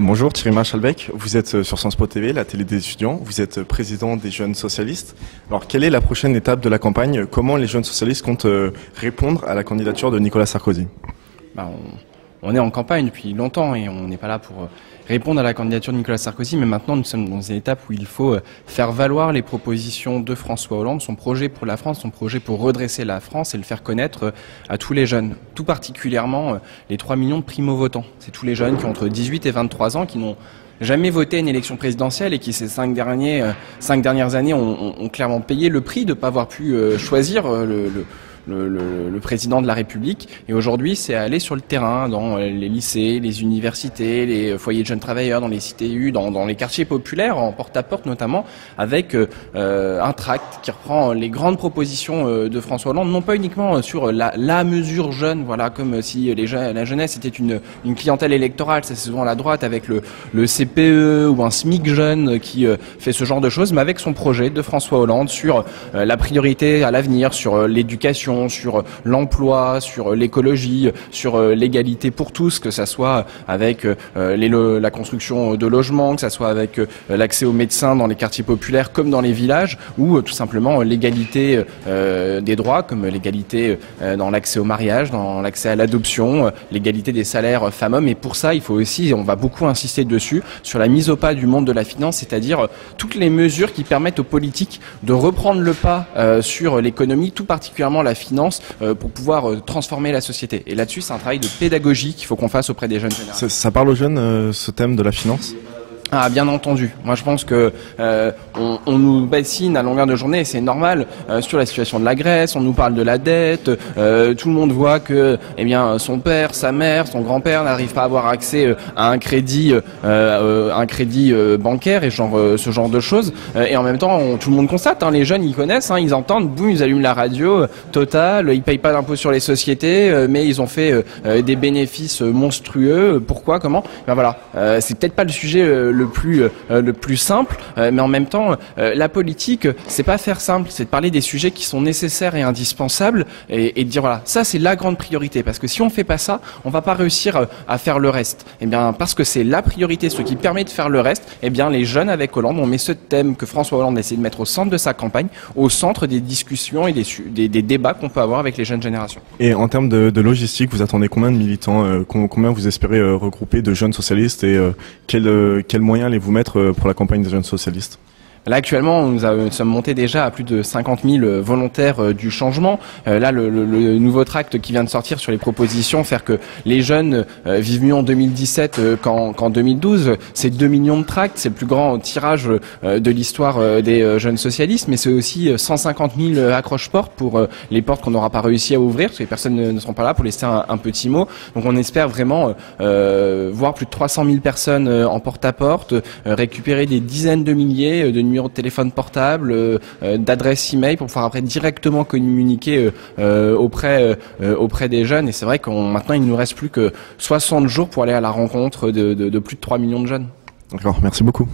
Bonjour Thierry Marchalbeck, vous êtes sur Sciences Po TV, la télé des étudiants, vous êtes président des jeunes socialistes. Alors quelle est la prochaine étape de la campagne? Comment les jeunes socialistes comptent répondre à la candidature de Nicolas Sarkozy? On est en campagne depuis longtemps et on n'est pas là pour répondre à la candidature de Nicolas Sarkozy, mais maintenant nous sommes dans une étape où il faut faire valoir les propositions de François Hollande, son projet pour la France, son projet pour redresser la France et le faire connaître à tous les jeunes, tout particulièrement les 3 millions de primo-votants. C'est tous les jeunes qui ont entre 18 et 23 ans qui n'ont jamais voté à une élection présidentielle et qui ces 5 dernières années ont clairement payé le prix de ne pas avoir pu choisir le président de la République. Et aujourd'hui, c'est aller sur le terrain, dans les lycées, les universités, les foyers de jeunes travailleurs, dans les CTU, dans les quartiers populaires, en porte-à-porte notamment, avec un tract qui reprend les grandes propositions de François Hollande, non pas uniquement sur la mesure jeune, voilà, comme si la jeunesse était une clientèle électorale, ça c'est souvent à la droite, avec le CPE ou un SMIC jeune qui fait ce genre de choses, mais avec son projet de François Hollande sur la priorité à l'avenir, sur l'éducation, sur l'emploi, sur l'écologie, sur l'égalité pour tous, que ça soit avec la construction de logements, que ça soit avec l'accès aux médecins dans les quartiers populaires comme dans les villages, ou tout simplement l'égalité des droits, comme l'égalité dans l'accès au mariage, dans l'accès à l'adoption, l'égalité des salaires femmes-hommes. Et pour ça, il faut aussi, on va beaucoup insister dessus, sur la mise au pas du monde de la finance, c'est-à-dire toutes les mesures qui permettent aux politiques de reprendre le pas sur l'économie, tout particulièrement la finance, pour pouvoir transformer la société. Et là-dessus, c'est un travail de pédagogie qu'il faut qu'on fasse auprès des jeunes générations. Ça parle aux jeunes, ce thème de la finance? Ah, bien entendu. Moi, je pense que on nous bassine à longueur de journée, et c'est normal, sur la situation de la Grèce. On nous parle de la dette. Tout le monde voit que, son père, sa mère, son grand-père n'arrivent pas à avoir accès à un crédit bancaire et ce genre de choses. Et en même temps, tout le monde constate. Les jeunes, ils connaissent, ils entendent. Boum, ils allument la radio. Total, ils payent pas d'impôt sur les sociétés, mais ils ont fait des bénéfices monstrueux. Pourquoi? Comment? Voilà. C'est peut-être pas le sujet le plus simple, mais en même temps, la politique, c'est pas faire simple, c'est de parler des sujets qui sont nécessaires et indispensables et de dire voilà, ça c'est la grande priorité, parce que si on fait pas ça, on va pas réussir à faire le reste. Parce que c'est la priorité, ce qui permet de faire le reste, les jeunes avec Hollande, on met ce thème que François Hollande essaie de mettre au centre de sa campagne, au centre des discussions et des débats qu'on peut avoir avec les jeunes générations. Et en termes de logistique, vous attendez combien de militants, combien vous espérez regrouper de jeunes socialistes et quels moyens allez-vous mettre pour la campagne des jeunes socialistes? Là, actuellement, nous sommes montés déjà à plus de 50 000 volontaires du changement. Là, le nouveau tract qui vient de sortir sur les propositions, faire que les jeunes vivent mieux en 2017 qu'en 2012, c'est 2 millions de tracts, c'est le plus grand tirage de l'histoire des jeunes socialistes, mais c'est aussi 150 000 accroche-portes pour les portes qu'on n'aura pas réussi à ouvrir, parce que les personnes ne seront pas là pour laisser un petit mot. Donc on espère vraiment voir plus de 300 000 personnes en porte-à-porte, récupérer des dizaines de milliers de numéros de téléphone portable, d'adresse email pour pouvoir après directement communiquer auprès des jeunes. Et c'est vrai qu'on maintenant il ne nous reste plus que 60 jours pour aller à la rencontre de plus de 3 millions de jeunes. D'accord, merci beaucoup.